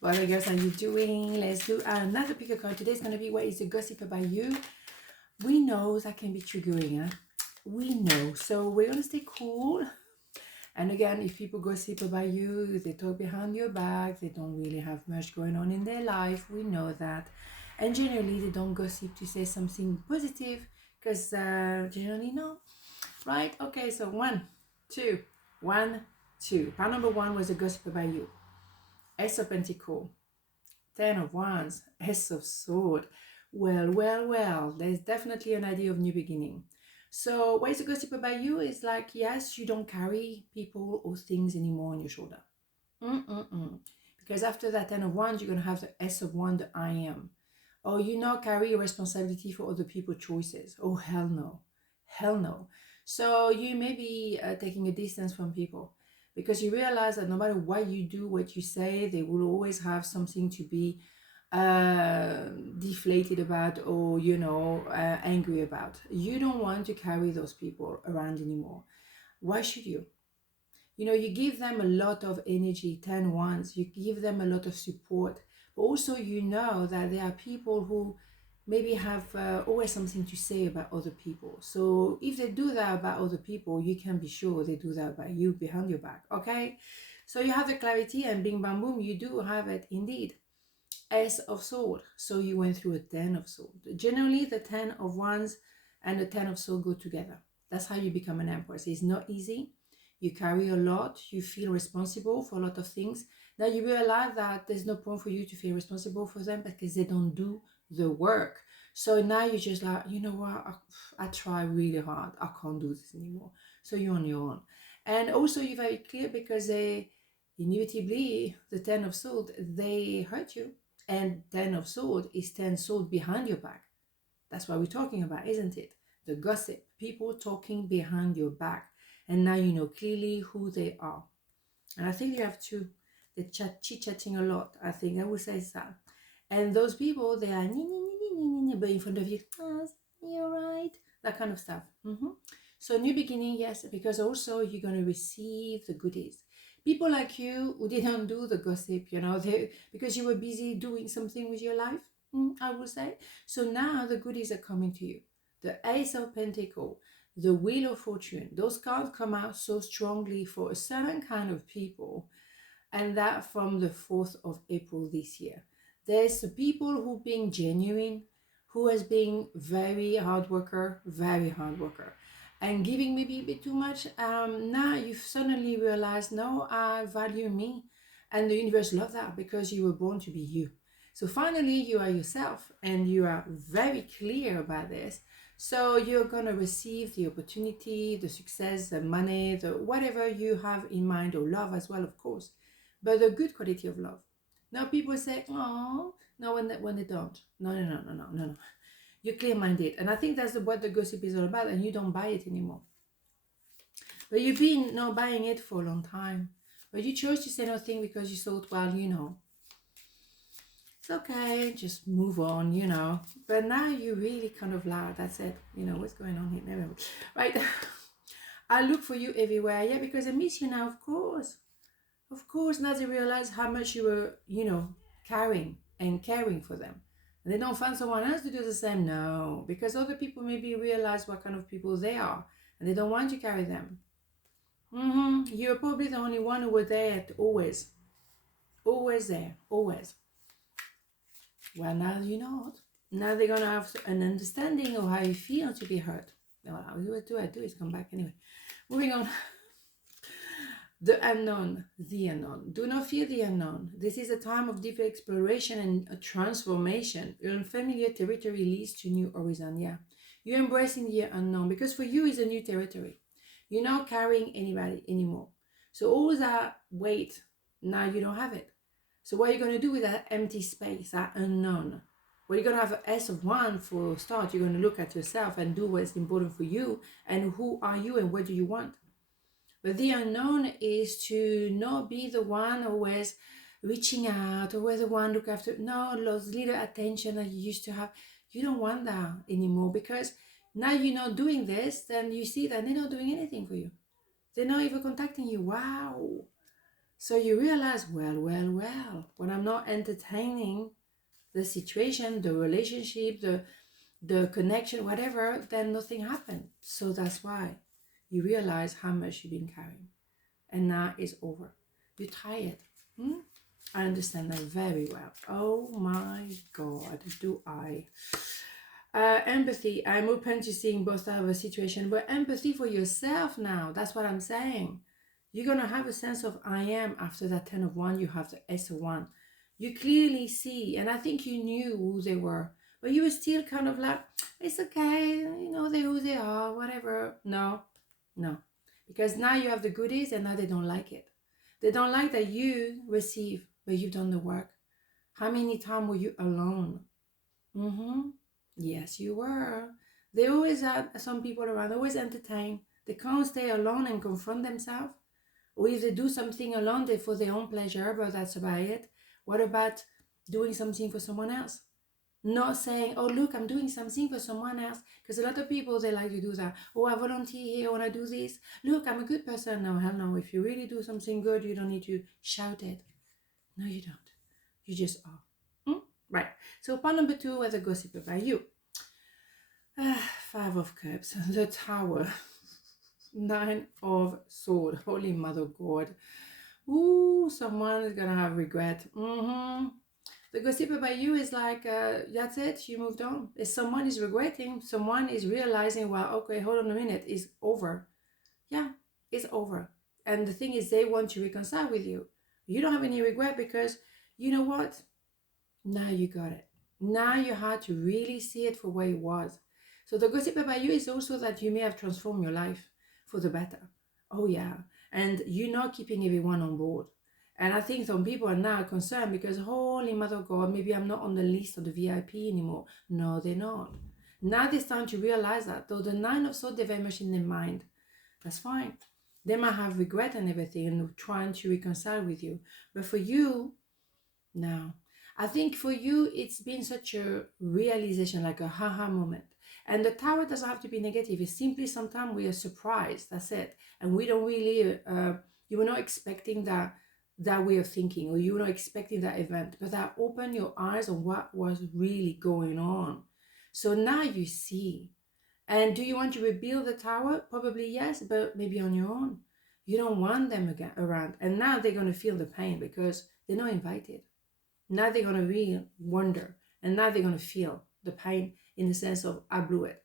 What are girls, how you doing? Let's do another pick a card. Today's going to be what is the gossip about you. We know that can be triggering, huh? We know. So we're going to stay cool. And again, if people gossip about you, they talk behind your back, they don't really have much going on in their life. We know that. And generally, they don't gossip to say something positive because generally, no. Right? Okay, so 1, 2, 1, 2. Part number 1 was a gossip about you. Ace of Pentacles. 10 of Wands, Ace of Sword. Well, there's definitely an idea of new beginning. So what is the gossip about you is like, yes, you don't carry people or things anymore on your shoulder. Because after that 10 of Wands, you're going to have the S of Wands, the I am. Or you now carry responsibility for other people's choices. Oh, hell no. Hell no. So you may be taking a distance from people, because you realize that no matter what you do, what you say, they will always have something to be deflated about, or angry about. You don't want to carry those people around anymore. Why should you? You give them a lot of energy, 10 wands, you give them a lot of support, but also that there are people who maybe have always something to say about other people. So if they do that about other people, you can be sure they do that about you behind your back. Okay, so you have the clarity, and bing bam boom, you do have it indeed. Ace of Sword. So you went through a 10 of Sword. Generally the 10 of Wands and the 10 of Sword go together. That's how you become an Empress. It's not easy. You carry a lot. You feel responsible for a lot of things. Now you realize that there's no point for you to feel responsible for them, because they don't do the work. So now you're just like, you know what, I try really hard, I can't do this anymore. So you're on your own. And also you're very clear, because they inevitably, the 10 of Swords, they hurt you. And 10 of Swords is 10 swords behind your back. That's what we're talking about, isn't it? The gossip, people talking behind your back. And now you know clearly who they are. And I think you have two. They're chit-chatting a lot. I think I would say that. And those people, they are but in front of you, you're right, that kind of stuff. So new beginning, yes, because also you're going to receive the goodies. People like you who didn't do the gossip, because you were busy doing something with your life, I would say. So now the goodies are coming to you. The Ace of Pentacles, the Wheel of Fortune, those cards come out so strongly for a certain kind of people, and that from the 4th of April this year. There's people who being genuine, who has been very hard worker, and giving maybe a bit too much. Now you've suddenly realized, no, I value me, and the universe loves that, because you were born to be you. So finally you are yourself, and you are very clear about this. So you're gonna receive the opportunity, the success, the money, the whatever you have in mind, or love as well, of course, but the good quality of love. Now people say, oh, no, when they don't. No. You're clear-minded, and I think that's what the gossip is all about, and you don't buy it anymore. But you've been not buying it for a long time, but you chose to say nothing because you thought, well, it's okay, just move on, But now you really kind of loud. That's it. What's going on here? Never mind. Right. I look for you everywhere. Yeah, because I miss you now, of course. Of course, now they realize how much you were, carrying and caring for them. And they don't find someone else to do the same. No, because other people maybe realize what kind of people they are, and they don't want to carry them. You're probably the only one who was there always. Always there, always. Well, now you know it. Now they're going to have an understanding of how you feel to be hurt. Well, what do I do is come back anyway. Moving on. The unknown. Do not fear the unknown. This is a time of deep exploration and a transformation. Unfamiliar territory leads to new horizon. Yeah, you're embracing the unknown, because for you is a new territory. You're not carrying anybody anymore. So all that weight, now you don't have it. So what are you going to do with that empty space, that unknown? Well, you're going to have an S of Wands for a start. You're going to look at yourself and do what's important for you, and who are you and what do you want. But the unknown is to not be the one always reaching out, or the one look after. No, those little attention that you used to have, you don't want that anymore, because now you're not doing this, then you see that they're not doing anything for you. They're not even contacting you. Wow. So you realize, well, when I'm not entertaining the situation, the relationship, the connection, whatever, then nothing happened. So that's why you realize how much you've been carrying. And now it's over. You're tired. Hmm? I understand that very well. Oh my God, do I. Empathy. I'm open to seeing both sides of a situation, but empathy for yourself now. That's what I'm saying. You're going to have a sense of I am after that 10 of 1. You have the S of 1. You clearly see, and I think you knew who they were, but you were still kind of like, it's okay, they're who they are, whatever. No, no. Because now you have the goodies and now they don't like it. They don't like that you receive, but you've done the work. How many times were you alone? Yes, you were. They always had some people around, always entertain. They can't stay alone and confront themselves. Or if they do something alone, they for their own pleasure, but that's about it. What about doing something for someone else? Not saying, oh, look, I'm doing something for someone else. Because a lot of people, they like to do that. Oh, I volunteer here when I do this. Look, I'm a good person. No, hell no. If you really do something good, you don't need to shout it. No, you don't. You just are. Right. So part number 2 was a gossip about you. 5 of Cups. The Tower. 9 of Swords. Holy Mother God. Ooh, someone is going to have regret. The gossip about you is like, that's it, you moved on. If someone is regretting, someone is realizing, well, okay, hold on a minute, it's over. Yeah, it's over. And the thing is, they want to reconcile with you. You don't have any regret because, you know what? Now you got it. Now you had to really see it for what it was. So the gossip about you is also that you may have transformed your life for the better. Oh yeah. And you're not keeping everyone on board. And I think some people are now concerned because, holy mother God, maybe I'm not on the list of the VIP anymore. No, they're not. Now they're starting to realize that, though the 9 of Swords, they're very much in their mind. That's fine. They might have regret and everything and trying to reconcile with you. But for you, no. I think for you, it's been such a realization, like a haha moment. And the Tower doesn't have to be negative. It's simply sometimes we are surprised. That's it. And we don't really, you were not expecting that way of thinking, or you were not expecting that event. But that opened your eyes on what was really going on. So now you see. And do you want to rebuild the Tower? Probably yes, but maybe on your own. You don't want them again around. And now they're going to feel the pain because they're not invited. Now they're going to really wonder, and now they're going to feel the pain in the sense of, I blew it.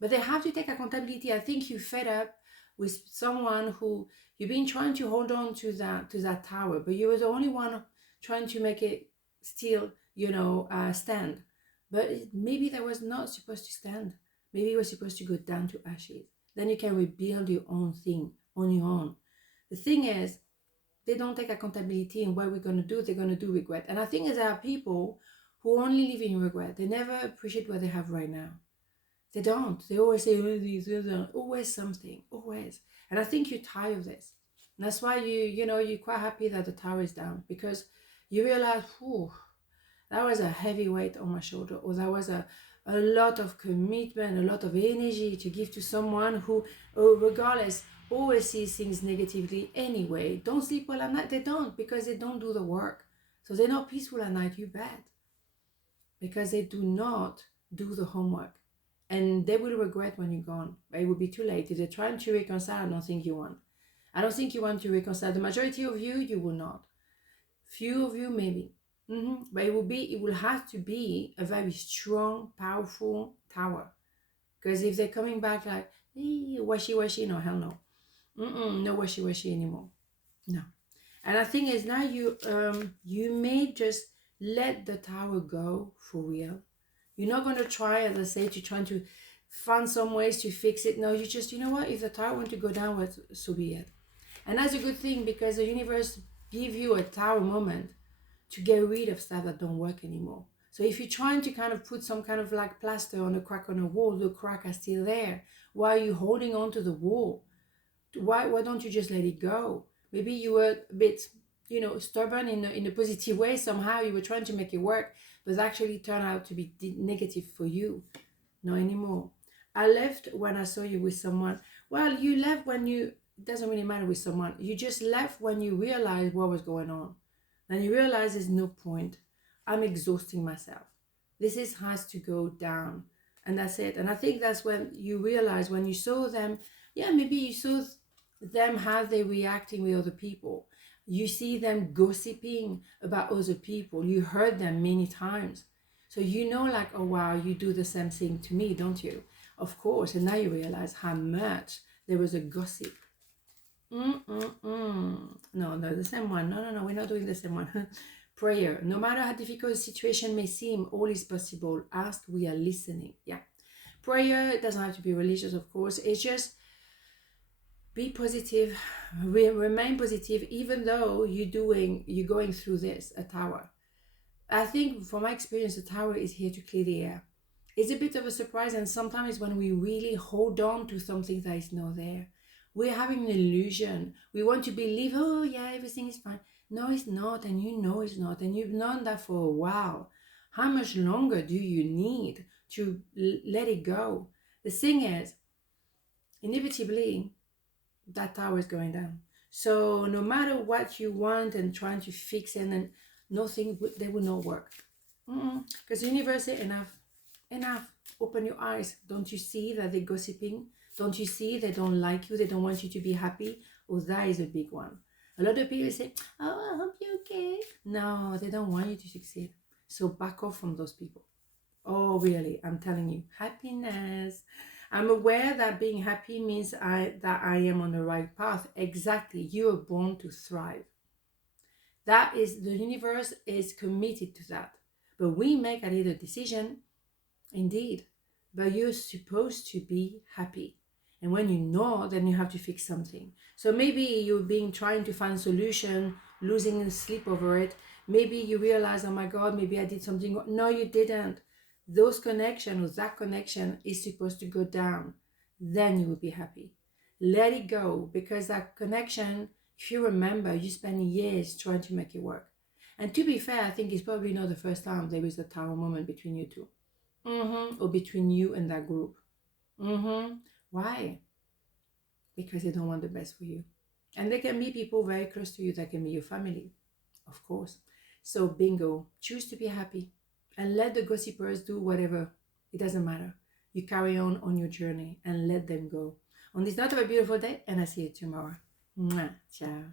But they have to take accountability. I think you fed up with someone who you've been trying to hold on to that tower, but you were the only one trying to make it still, stand. But maybe that was not supposed to stand. Maybe it was supposed to go down to ashes. Then you can rebuild your own thing on your own. The thing is, they don't take accountability in what we're going to do. They're going to do regret. And I think there are people who only live in regret. They never appreciate what they have right now. They don't. They always say, always something, always. And I think you're tired of this. And that's why you're quite happy that the Tower is down, because you realize, that was a heavy weight on my shoulder, or that was a lot of commitment, a lot of energy to give to someone who, regardless, always sees things negatively anyway. Don't sleep well at night. They don't, because they don't do the work. So they're not peaceful at night, you bet. Because they do not do the homework. And they will regret when you're gone. But it will be too late. If they're trying to reconcile, I don't think you want. I don't think you want to reconcile. The majority of you will not. Few of you, maybe. But it will have to be a very strong, powerful Tower. Because if they're coming back like, hey, washy, no, hell no. No washy anymore. No. And the thing is, now you may just let the Tower go for real. You're not going to try, as I say, trying to find some ways to fix it. No, you just, you know what, if the Tower wants to go down, so be it. And that's a good thing, because the universe gives you a Tower moment to get rid of stuff that don't work anymore. So if you're trying to kind of put some kind of like plaster on a crack on a wall, the crack is still there. Why are you holding on to the wall? Why don't you just let it go? Maybe you were a bit, stubborn in a positive way. Somehow you were trying to make it work, but it actually turned out to be negative for you. Not anymore. I left when I saw you with someone. Well, you left when you it doesn't really matter with someone. You just left when you realized what was going on. And you realize there's no point. I'm exhausting myself. Has to go down. And that's it. And I think that's when you realize, when you saw them, yeah, maybe you saw them how they're reacting with other people. You see them gossiping about other people. You heard them many times. So you know, like, oh wow, you do the same thing to me, don't you? Of course. And now you realize how much there was a gossip. No, the same one. No, we're not doing the same one. Prayer. No matter how difficult the situation may seem, all is possible. Ask, we are listening. Yeah. Prayer doesn't have to be religious, of course. It's just be positive, remain positive, even though you're going through this, a tower. I think from my experience, the tower is here to clear the air. It's a bit of a surprise, and sometimes when we really hold on to something that is not there, we're having an illusion. We want to believe, oh yeah, everything is fine. No, it's not, and you know it's not, and you've known that for a while. How much longer do you need to let it go? The thing is, inevitably, that tower is going down. So no matter what you want and trying to fix it, and nothing, they will not work. Because the universe said, enough, open your eyes. Don't you see that they're gossiping? Don't you see they don't like you? They don't want you to be happy? Oh, that is a big one. A lot of people say, oh, I hope you're okay. No, they don't want you to succeed. So back off from those people. Oh, really, I'm telling you, happiness. I'm aware that being happy means that I am on the right path. Exactly. You are born to thrive. That is, the universe is committed to that. But we make a little decision, indeed. But you're supposed to be happy. And when you know, then you have to fix something. So maybe you've been trying to find solution, losing sleep over it. Maybe you realize, oh my God, maybe I did something wrong. No, you didn't. Those connection, or that connection is supposed to go down. Then you will be happy. Let it go, because that connection, if you remember, you spent years trying to make it work. And to be fair, I think it's probably not the first time there was a tower moment between you two. Or between you and that group. Why? Because they don't want the best for you. And there can be people very close to you that can be your family, of course. So bingo, choose to be happy and let the gossipers do whatever. It doesn't matter. You carry on your journey and let them go. On this note, have a beautiful day, and I'll see you tomorrow. Mwah. Ciao.